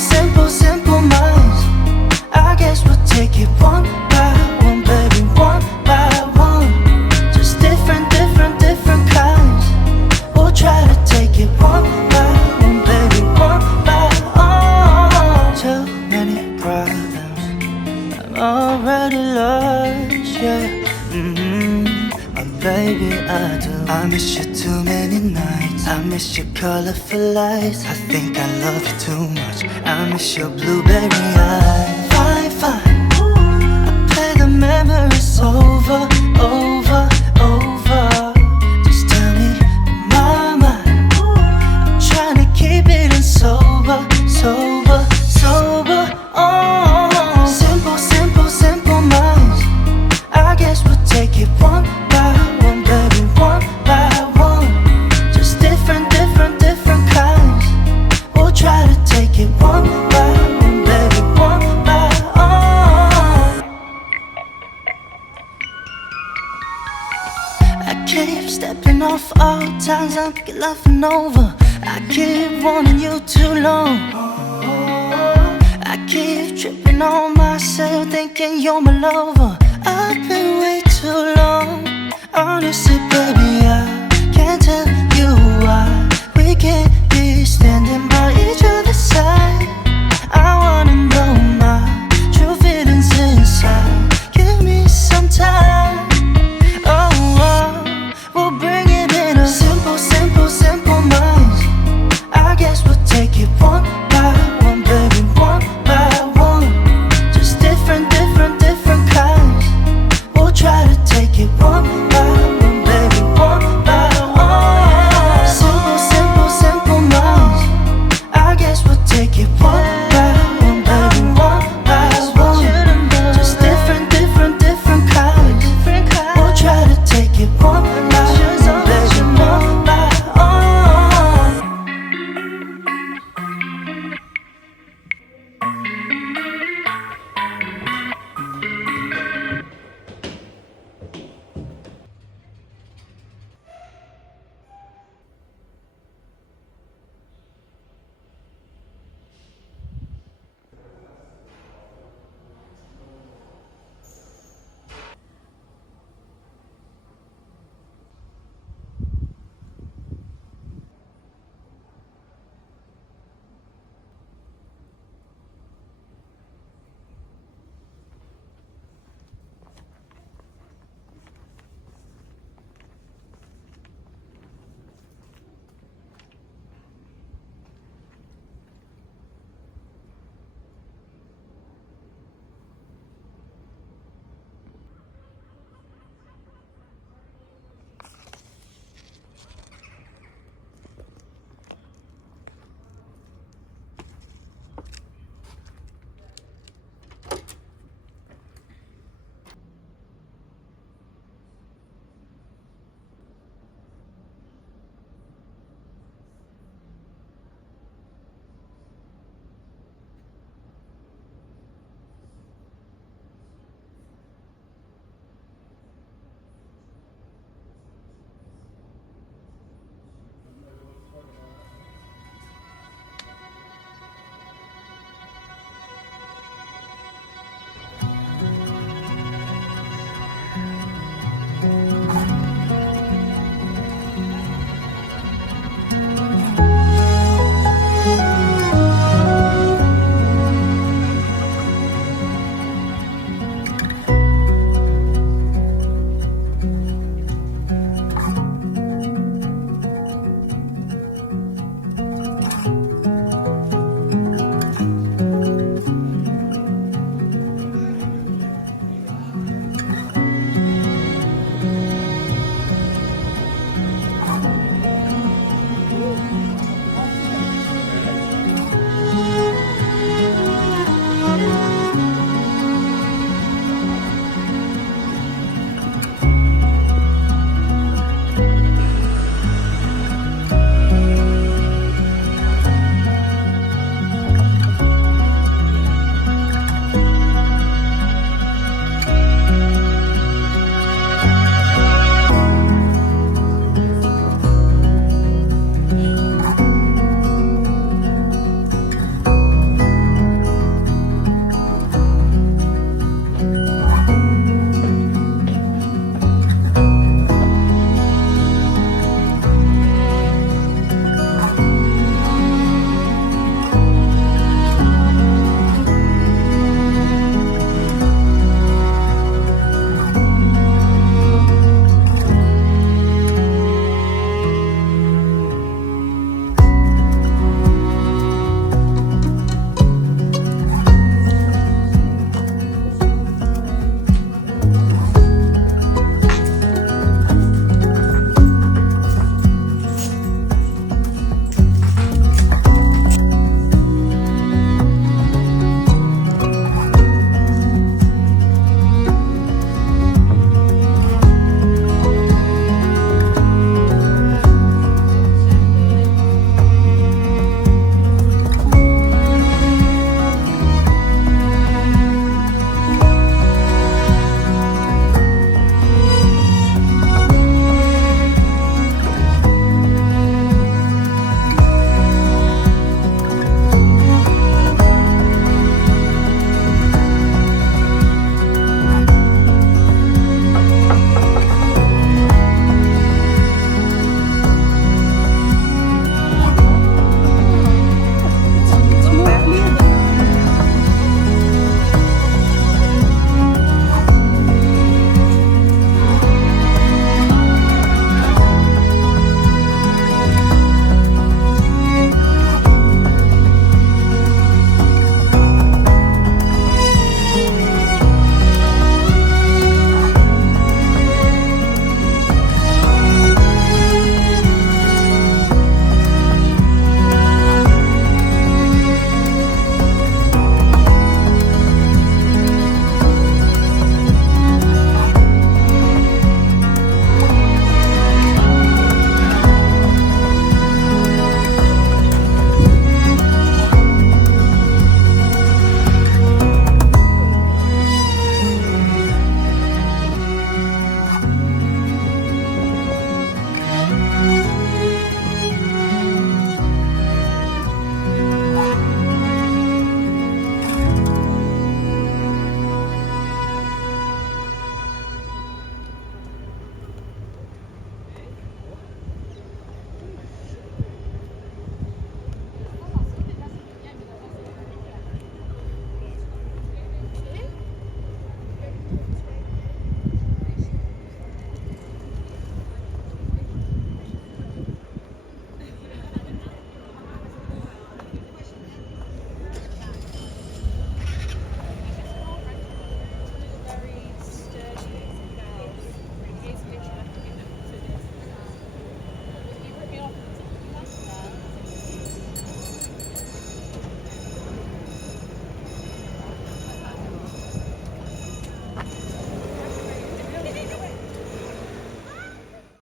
simple, simple minds. I guess we'll take it one by one, baby, one by one. Just different, different, different kinds. We'll try to take it one by one, baby, one by one. Too many problems, I'm already lost, yeah. Oh baby, I do. I miss you too many nights. I miss your colorful lights. I think I love you too much. I miss your blueberry eyes. Fine, fine, I play the memories over, over, over. Just tell me, mama, I'm trying to keep it in sober, sober, sober. Oh, simple, simple, simple minds. I guess we'll take it one by one, baby, one by one. Just different, different, different kinds. We'll try to take it one by one, baby, one by one. I keep stepping off all times I'm laughing over. I keep wanting you too long. I keep tripping on myself thinking you're my lover. I've been waiting